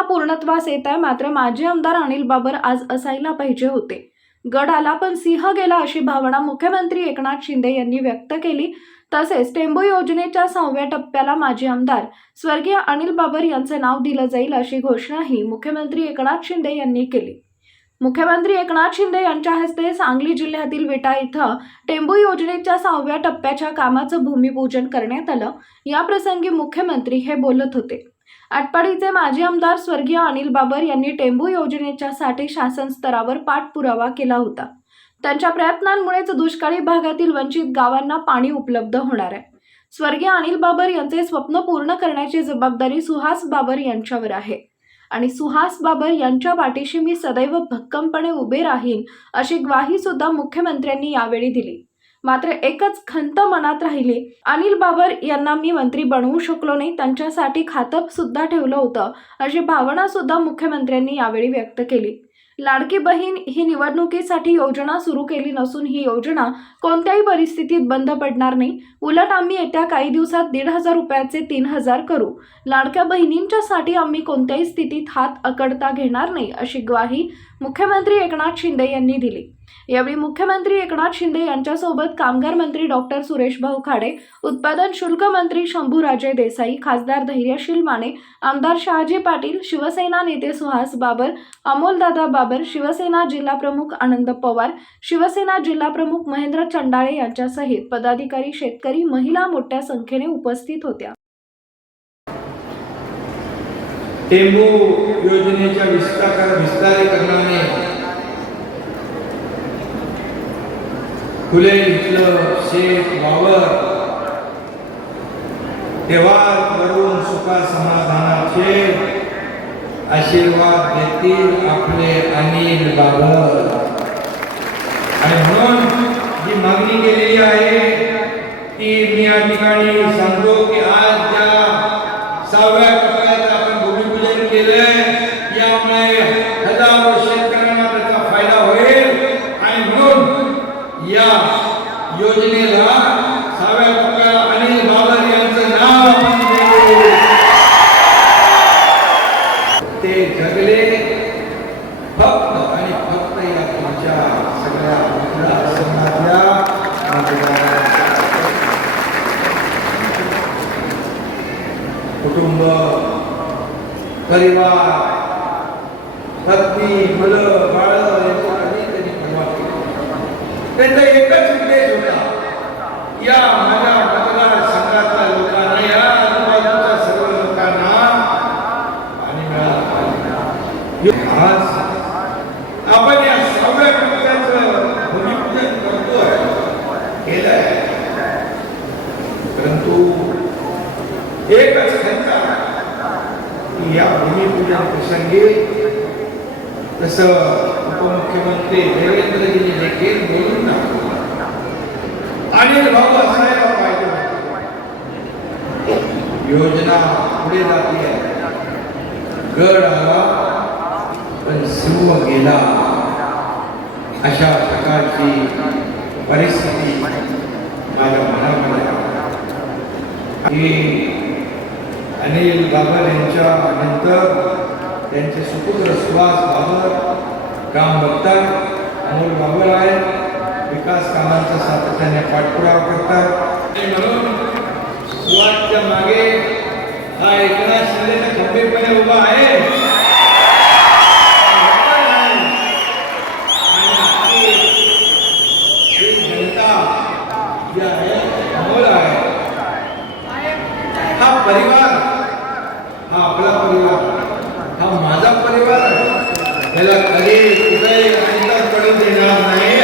पूर्णत्वास येत आहे मात्र माजी आमदार अनिल बाबर आज असायला पाहिजे होते. गड आला पण सिंह गेला अशी भावना मुख्यमंत्री एकनाथ शिंदे यांनी व्यक्त केली. तसेच टेंबू योजनेच्या सहाव्या टप्प्याला माजी आमदार स्वर्गीय अनिल बाबर यांचे नाव दिलं जाईल अशी घोषणाही मुख्यमंत्री एकनाथ शिंदे यांनी केली. मुख्यमंत्री एकनाथ शिंदे यांच्या हस्ते सांगली जिल्ह्यातील विटा इथं टेंबू योजनेच्या सहाव्या टप्प्याच्या कामाचं भूमिपूजन करण्यात आलं. याप्रसंगी मुख्यमंत्री हे बोलत होते. आटपाडीचे माजी आमदार स्वर्गीय अनिल बाबर यांनी टेंबू योजनेच्या साठी शासन स्तरावर पाठपुरावा केला होता. त्यांच्या प्रयत्नांमुळेच दुष्काळी भागातील वंचित गावांना पाणी उपलब्ध होणार आहे. स्वर्गीय अनिल बाबर यांचे स्वप्न पूर्ण करण्याची जबाबदारी सुहास बाबर यांच्यावर आहे. आणि सुहास बाबर यांच्या पाठीशी मी सदैव भक्कमपणे उभे राहीन अशी ग्वाही सुद्धा मुख्यमंत्र्यांनी यावेळी दिली. मात्र एकच खंत मनात राहिली. अनिल बाबर यांना मी मंत्री बनवू शकलो नाही. त्यांच्यासाठी खातं सुद्धा ठेवलं होतं. अशी भावना सुद्धा मुख्यमंत्र्यांनी यावेळी व्यक्त केली. लाडकी बहीण ही निवडणुकीसाठी योजना सुरू केली नसून ही योजना कोणत्याही परिस्थितीत बंद पडणार नाही. उलट आम्ही येत्या काही दिवसात दीड हजार रुपयाचे तीन हजार करू. लाडक्या बहिणींच्यासाठी आम्ही कोणत्याही स्थितीत हात अकडता घेणार नाही अशी ग्वाही मुख्यमंत्री एकनाथ शिंदे यांनी दिली. यावेळी मुख्यमंत्री एकनाथ शिंदे यांच्यासोबत कामगार मंत्री डॉक्टर सुरेश भाऊ खाडे उत्पादन शुल्क मंत्री शंभूराजे देसाई खासदार धैर्यशील माने आमदार शहाजी पाटील शिवसेना नेते सुहास बाबर अमोलदादा बाबर शिवसेना जिल्हा प्रमुख आनंद पवार शिवसेना जिल्हा प्रमुख महेंद्र चंडाळे यांच्यासहित पदाधिकारी शेतकरी महिला मोठ्या संख्येने उपस्थित होत्या. टेंबू योजनेच्या विस्तार विस्तारीकरणाने फुले इथलं शेत वावर. तेव्हार करून सुखा समाधानाचे आशीर्वाद देतील आपले अनिल बाबर. आणि म्हणून जी मागणी केलेली आहे ती मी या ठिकाणी सांगतो की आज ज्या सहाव्या टप्प्यात आपण भूमिपूजन केलंय यामुळे हजारो शेतकऱ्यांना त्याचा फायदा होईल आणि म्हणून या योजनेला सहाव्या टप्प्याला अनिल बाबर यांचं नाव आपण देऊ ते जगले फक्त आणि फक्त या तुमच्या सगळ्या मतदारसंघातल्या मतदारांसाठी. कुटुंब परिवार पत्नी मुलं बाळ यांची कधी त्यांनी पर्वा केली त्यांचा एकच उद्देश होता या माझ्या मतदारसंघातल्या लोकांना या आजूबाजूच्या सर्व लोकांना पाणी मिळालं पाहिजे. आज आपण या सहाव्या टप्प्याचं भूमिपूजन करतोय केलंय परंतु एकच खंत की या भूमिपूजा प्रसंगी तसं उपमुख्यमंत्री देवेंद्रजी देखील बोलून अनिल भाऊ असायला पाहिजे योजना पुढे जाते गड आला पण सिंह गेला. अशा प्रकारची परिस्थिती माझ्या मनामध्ये ही बाबर यांच्या नंतर त्यांचे सुपुत्र सुभाष बाबर काम बघतात अमोल बाबर आहेत विकास कामांचा सातत्याने पाठपुरावा करतात. म्हणून सुवासच्या मागे हा एकनाथ शिंदे खंबीरपणे उभा आहे. आहे. परिवार हा आपला परिवार. हा माझा परिवार आहे. याला कधी कुठे देणार नाही.